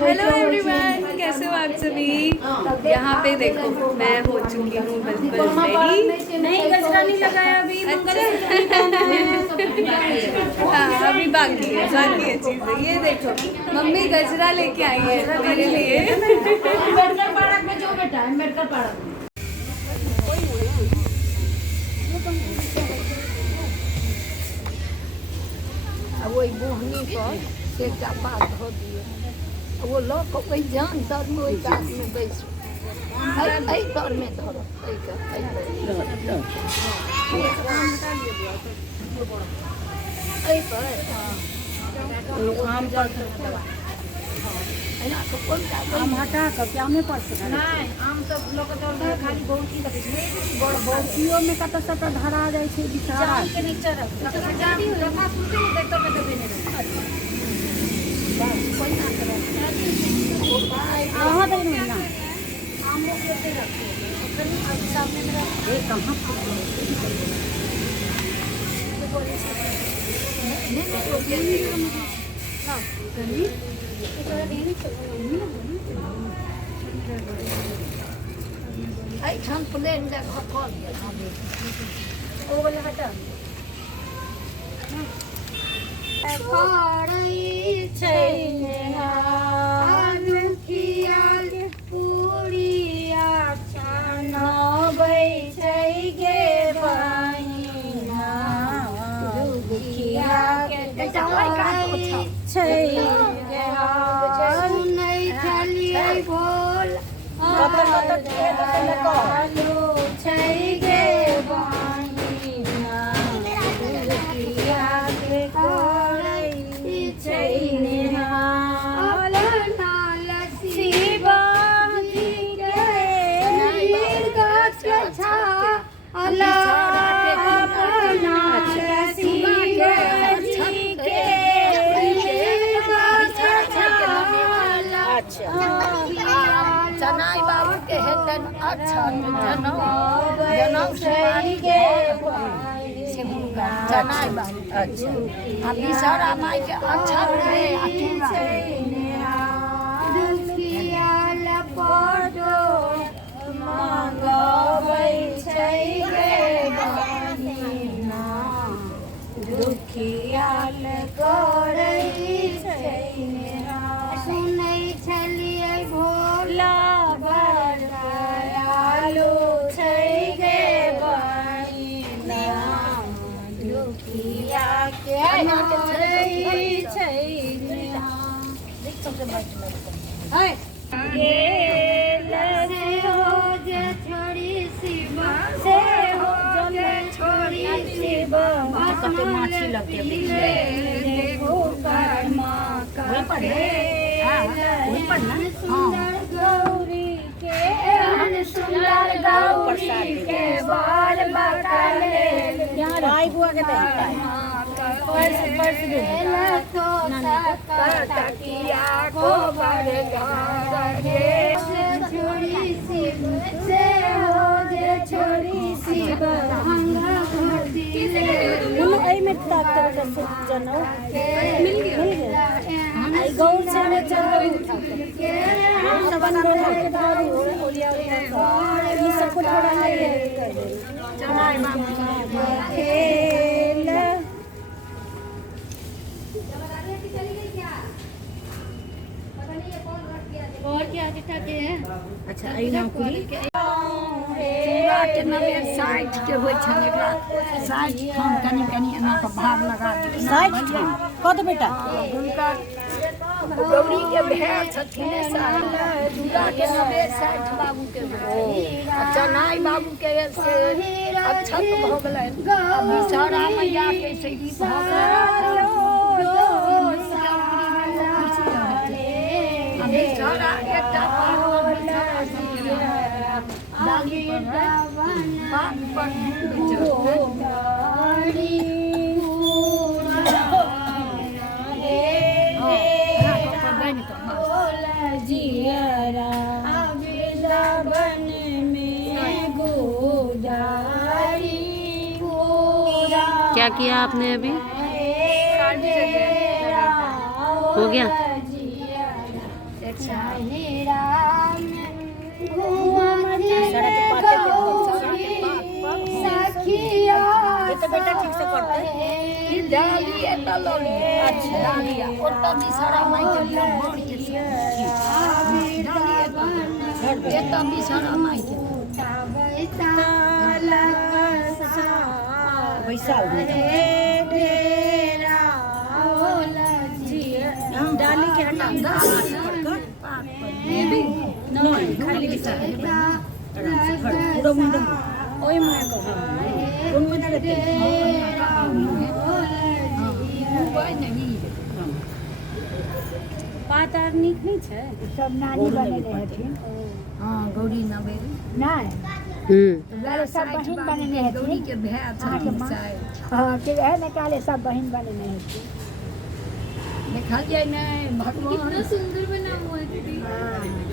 Hello everyone, कैसे हो आप सभी। यहाँ पे देखो मैं हो चुकी हूँ बिल्कुल रेडी। नहीं गजरा नहीं लगाया अभी। अच्छा हाँ अभी बाकी है चीज़ें। ये देखो मम्मी गजरा लेके आई है मेरे लिए। अम्बेडकर पार्क में जो बेटा अम्बेडकर पार्क में वही बोहनी पर से पात धो दिए वो लोग वही जान तर में वही कात में बैस तर में धरो आम हटा कर क्या में पड़ सकता नहीं आम तो लोग खाली बहुत ही बहुतियों में कत सत धरा जाए छे बिचारा के नीचे रख जानी रखा सुनते नहीं देखतो के तो बेने कोई ना करे कहां तक नहीं ना आम लोग कैसे रखते अब सामने मेरा ये कहां छन प्लेन जगह कॉल ओ वाला हटा पड़ई छै दुखियाल पूरिया छनबै छै गे बहिना दुखिया के छै गे सुनै छलियै बोल छै गे बहिना दुखिया के करई छै निहाल नाल शिवाजी के नीर छा अल्लाह नाल शिवाजी के जनाई बाबू के हेतन अच्छा जनम से गे जनाई बाबू अच्छा अभी सारा माई के अच्छा रहे दुखियाल पड़ो मंगबै छै गे बहिना दुखियाल करई छै सुनै छलियै भोला बड़ायालु छै गे बहिना दुखिया के करई छै गेल से हो जे छोड़ी शिव से हो जे छोड़ी शिव कते माछी लगते देखो कर्मा करे सुंदर गौरी के बार बकाले भाई बुआ के तकिया को बड़ छोड़ी शिव से हो जे छोड़ी शिव हंगा में ताकत से जनो मिल गया आई गौर से में चल के हम सब बना के दारू ओलिया ये सब को थोड़ा है चनाई बाबू खेल और क्या दिखा के अच्छा आई ना कुली पूरा के नवेर 60 के होय छन एकरा 60 हम कनी एना के भाव लगा दी 60 कत बेटा हुनका गौरी के भेल छथिन साल पूरा के नवेर 60 बाबू के चनाई बाबू के से अक्षत भ गेलै अभी सारा मैया के से ई भाव अभी सारा एकटा दागी बात पर क्या किया आपने अभी? हो गया? चाहे राम घूमत गौरी सखिया बेटा ठीक से करते ई डाली ए तलली अच्छा डालिया ओटा भी सारा माई के मोड़ के डाली ए तब भी सारा माई के बैसाल डाली के हटा नहीं खाली बिसा पूरा मुंडा ओए माय को कोन में रहते कोई नहीं बात आर नीक नहीं छै सब नानी बने रहे हथिन हां गौरी नबे नहीं सब बहन बने रहे गौरी के भाई अच्छा हां के है ना काले सब बहन बने रहे हथिन देखा जाए नहीं भगवान कितना सुंदर बना हुआ है दीदी।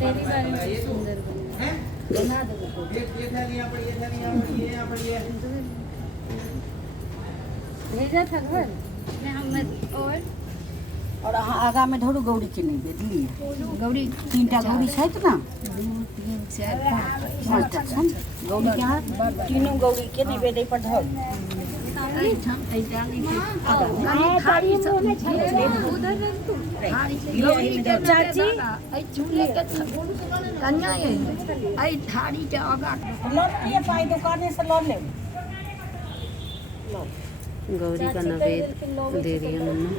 तेरी बारे में सुंदर बना दो। भेजा था घर में हमने और आगा में धोरू गौरी के नहीं बेटली गौरी तीनटा गौरी छै त ना 2 3 4 5 गौरी के हाथ तीनों गौरी के नहीं बेटे पर धर थारी में उधर रख दो। चाची चूल्हे के कन्या है आई थारी के आगा ये पाई दुकाने से लो ले गौरी का नैवेद्य दे रही है मम्मा।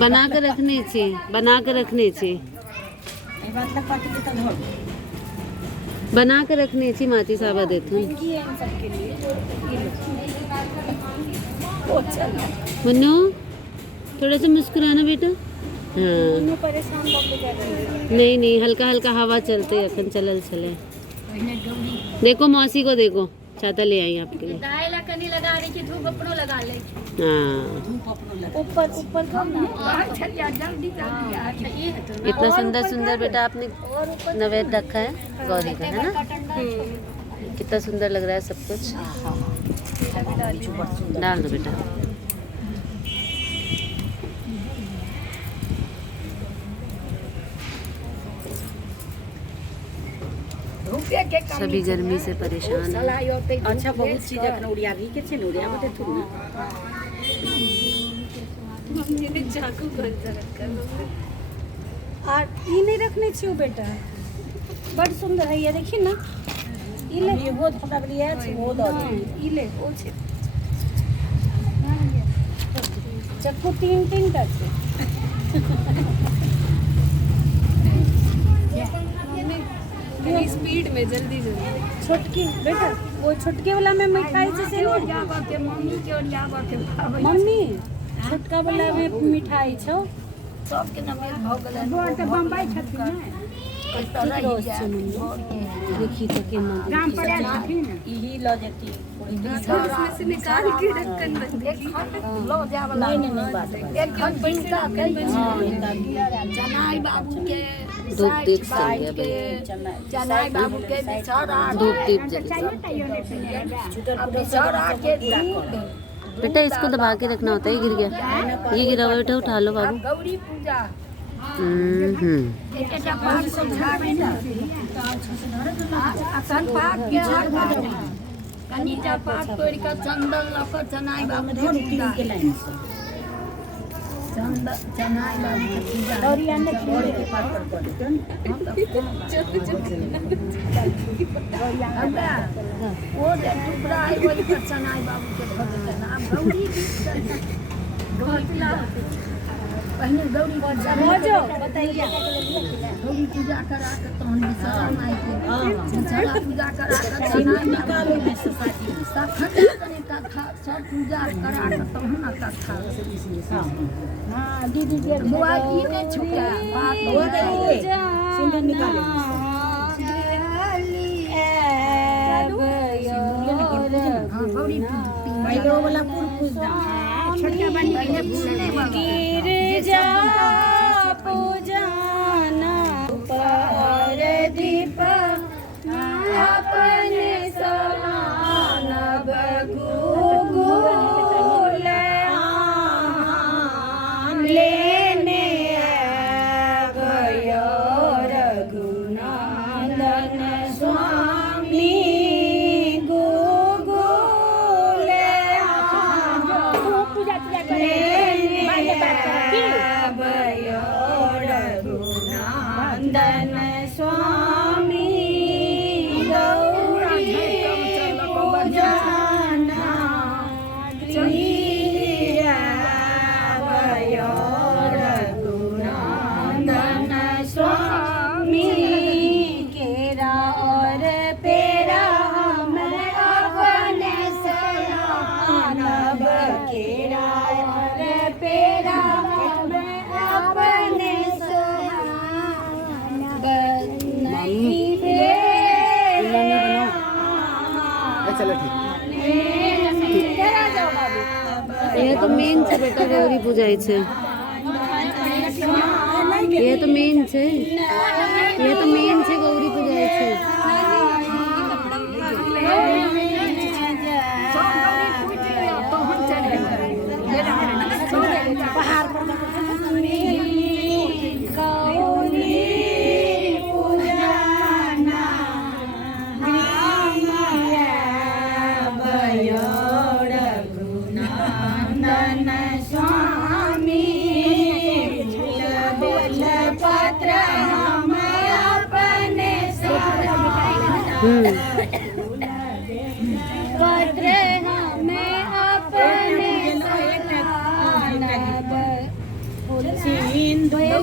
बना कर रखने चाहिए, बना कर रखने चाहिए, बना कर रखने चाहिए। माती साबा देते मन्नू थोड़ा सा मुस्कुराना बेटा। हाँ नहीं नहीं हल्का हल्का हवा चलते अखन चलल चले। देखो मौसी को देखो छाता ले आई आपके लिए। कनी लगा रही थी धूप अपनो लगा ले हाँ ऊपर ऊपर कम ना इतना सुंदर सुंदर बेटा आपने नैवेद्य रखा है गौरी का, है ना? कितना सुंदर लग रहा है सब कुछ। डाल दो बेटा। सभी गर्मी से परेशान है। अच्छा बहुत चीज अखन उड़िया भी के छै न उड़िया बते थू ना मम्मी ने चाकू कौन सा रखा है? और ई नहीं रखने छियो बेटा बड़ सुंदर है ये देखी ना ई ले ये बहुत पता लिया है वो दो ई ले ओ छे चक्कू 3 टा छे मेरी स्पीड में जल्दी जल्दी। छोटकी बेटा वो छोटके वाला में मिठाई से जाबा के मम्मी के और जाबा के मम्मी छोटका वाला में मिठाई छौ सब के नमेर भ गेलै बोर त बम्बई छथिन ना देखी तो के मन गाम पर छथिन यही लो जती इसमें से निकाल के ढक्कन बंद की। लो जावला नहीं बात एक खन पिंका के जनाई बाबू के धूप दीप चल गया भाई। जनाई बाबू के बिछड़ा धूप दीप जल बिछड़ा के बेटा इसको दबा के रखना होता है। ये गिर गया, ये गिरा हुआ बेटा उठा लो बाबू। गौरी पूजा एकटा पाठ से झाड़े ना असन पाठ के झाड़ कनीटा पाठ तोड़ के चंदन लक चनाई बाबू के पूजा के लाइन से चंदन चनाई बाबू के पूजा और ये ने छोड़े के पाठ कर देतन वो जे टुकड़ा है वही पर चनाई बाबू के भर देतन अब गौरी पहले गौरी पूजा बताइए गौरी पूजा करा के तहन बिसरा माई के बिसरा पूजा करा के चनाई निकालो में सोसाइटी में सब कथा सब पूजा करा के तहन कथा हां दीदी के बुआ की ने छुका बात हो गई सिंदूर निकालो हां गौरी पहले वाला पूज दा छोटा बनी के फूलने गिरजा पूजाना पर दीप अपने समान बगु नभ केरार पेरा अपने सुहाना नहीं दे। चलो ठीक। ये तो मेन છે બેટા ગૌરી પૂજાય છે ये तो मेन છે ગૌરી પૂજાય છે पहाड़ पर पत्र हमें अपने सिंदूर